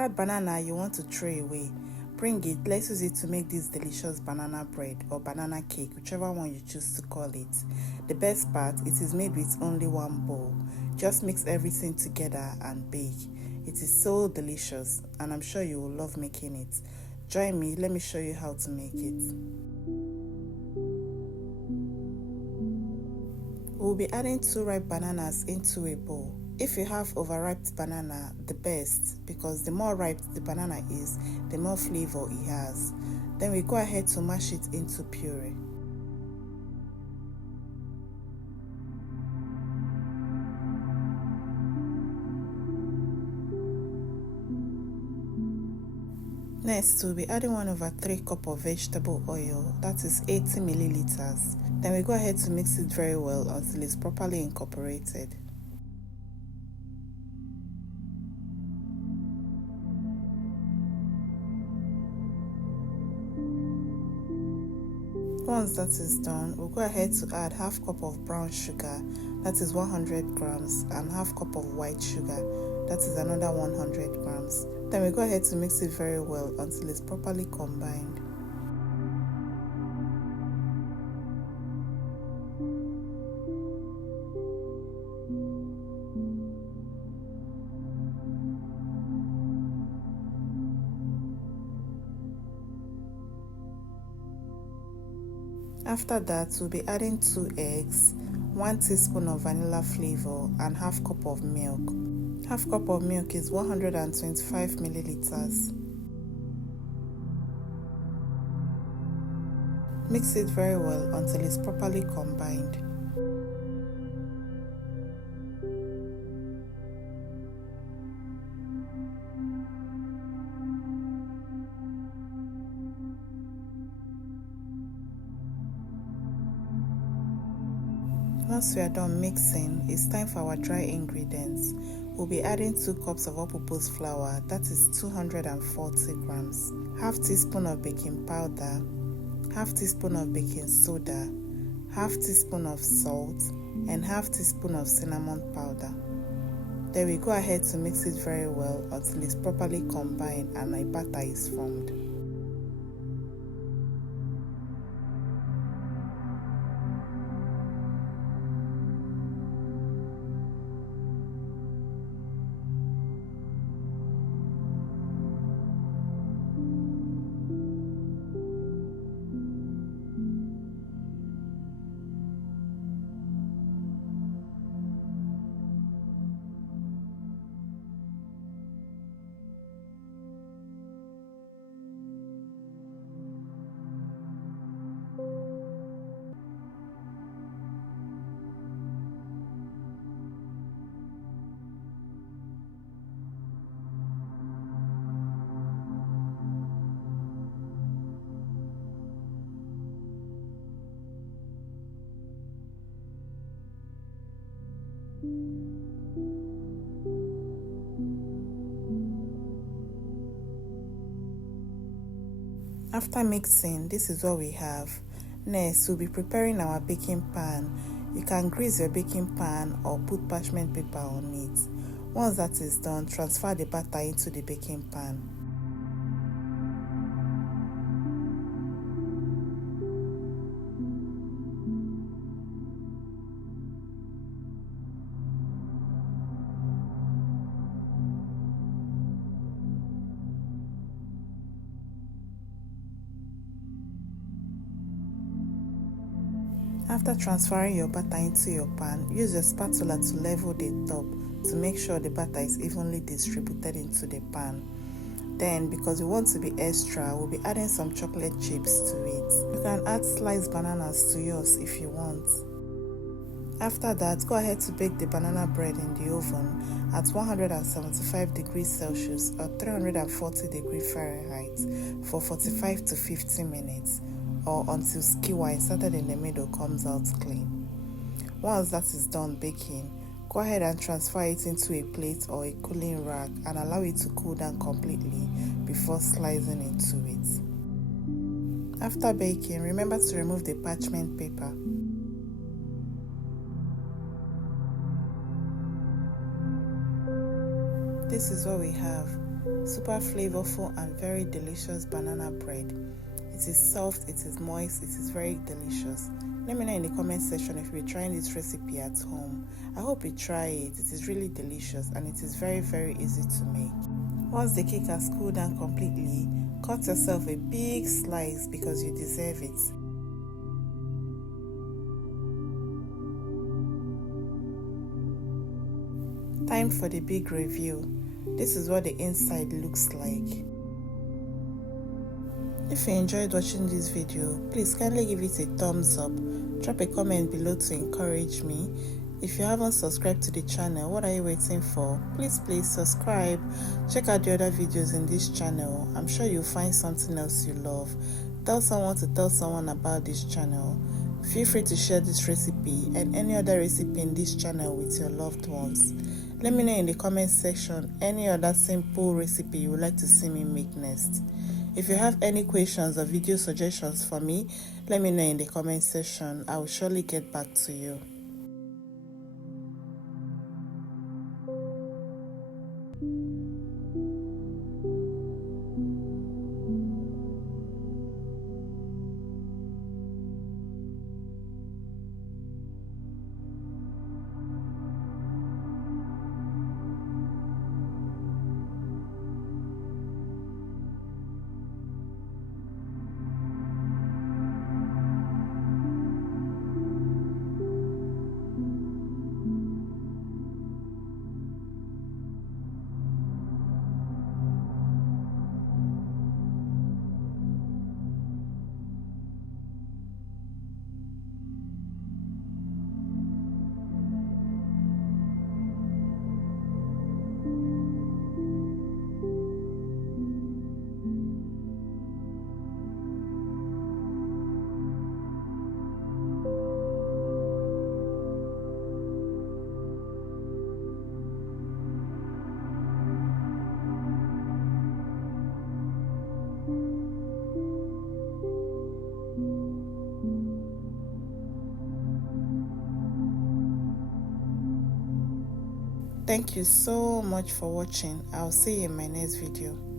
That banana you want to throw away, bring it, let's use it to make this delicious banana bread or banana cake, whichever one you choose to call it. The best part, it is made with only one bowl. Just mix everything together and bake. It is so delicious and I'm sure you will love making it. Join me, let me show you how to make it. We'll be adding 2 ripe bananas into a bowl. If you have overripe banana, the best, because the more ripe the banana is, the more flavor it has. Then we go ahead to mash it into puree. Next, we'll be adding 1/3 cup of vegetable oil, that is 80 milliliters. Then we go ahead to mix it very well until it's properly incorporated. Once that is done, we'll go ahead to add 1/2 cup of brown sugar, that is 100 grams, and 1/2 cup of white sugar, that is another 100 grams. Then we go ahead to mix it very well until it's properly combined. After that, we'll be adding 2 eggs, 1 teaspoon of vanilla flavor, and 1/2 cup of milk. 1/2 cup of milk is 125 milliliters. Mix it very well until it's properly combined. Once we are done mixing, it's time for our dry ingredients. We'll be adding 2 cups of all-purpose flour, that is 240 grams, 1/2 teaspoon of baking powder, 1/2 teaspoon of baking soda, 1/2 teaspoon of salt, and 1/2 teaspoon of cinnamon powder. Then we go ahead to mix it very well until it's properly combined and a batter is formed. After mixing, this is what we have. Next, we'll be preparing our baking pan. You can grease your baking pan or put parchment paper on it. Once that is done, transfer the batter into the baking pan. After transferring your batter into your pan, use your spatula to level the top to make sure the batter is evenly distributed into the pan. Then, because we want to be extra, we'll be adding some chocolate chips to it. You can add sliced bananas to yours if you want. After that, go ahead to bake the banana bread in the oven at 175 degrees Celsius or 340 degrees Fahrenheit for 45 to 50 minutes. Or until skewer inserted in the middle comes out clean. Once that is done baking, go ahead and transfer it into a plate or a cooling rack and allow it to cool down completely before slicing into it. After baking, remember to remove the parchment paper. This is what we have. super flavorful and very delicious banana bread. It is soft, it is moist, it is very delicious. Let me know in the comment section if you're trying this recipe at home. I hope you try it. It is really delicious and it is very, very easy to make. Once the cake has cooled down completely, cut yourself a big slice because you deserve it. Time for the big review. This is what the inside looks like. If you enjoyed watching this video, please kindly give it a thumbs up. Drop a comment below to encourage me. If you haven't subscribed to the channel, what are you waiting for? Please subscribe. Check out the other videos in this channel. I'm sure you'll find something else you love. Tell someone to tell someone about this channel. Feel free to share this recipe and any other recipe in this channel with your loved ones. Let me know in the comment section any other simple recipe you would like to see me make next. If you have any questions or video suggestions for me, let me know in the comment section. I will surely get back to you. Thank you so much for watching. I'll see you in my next video.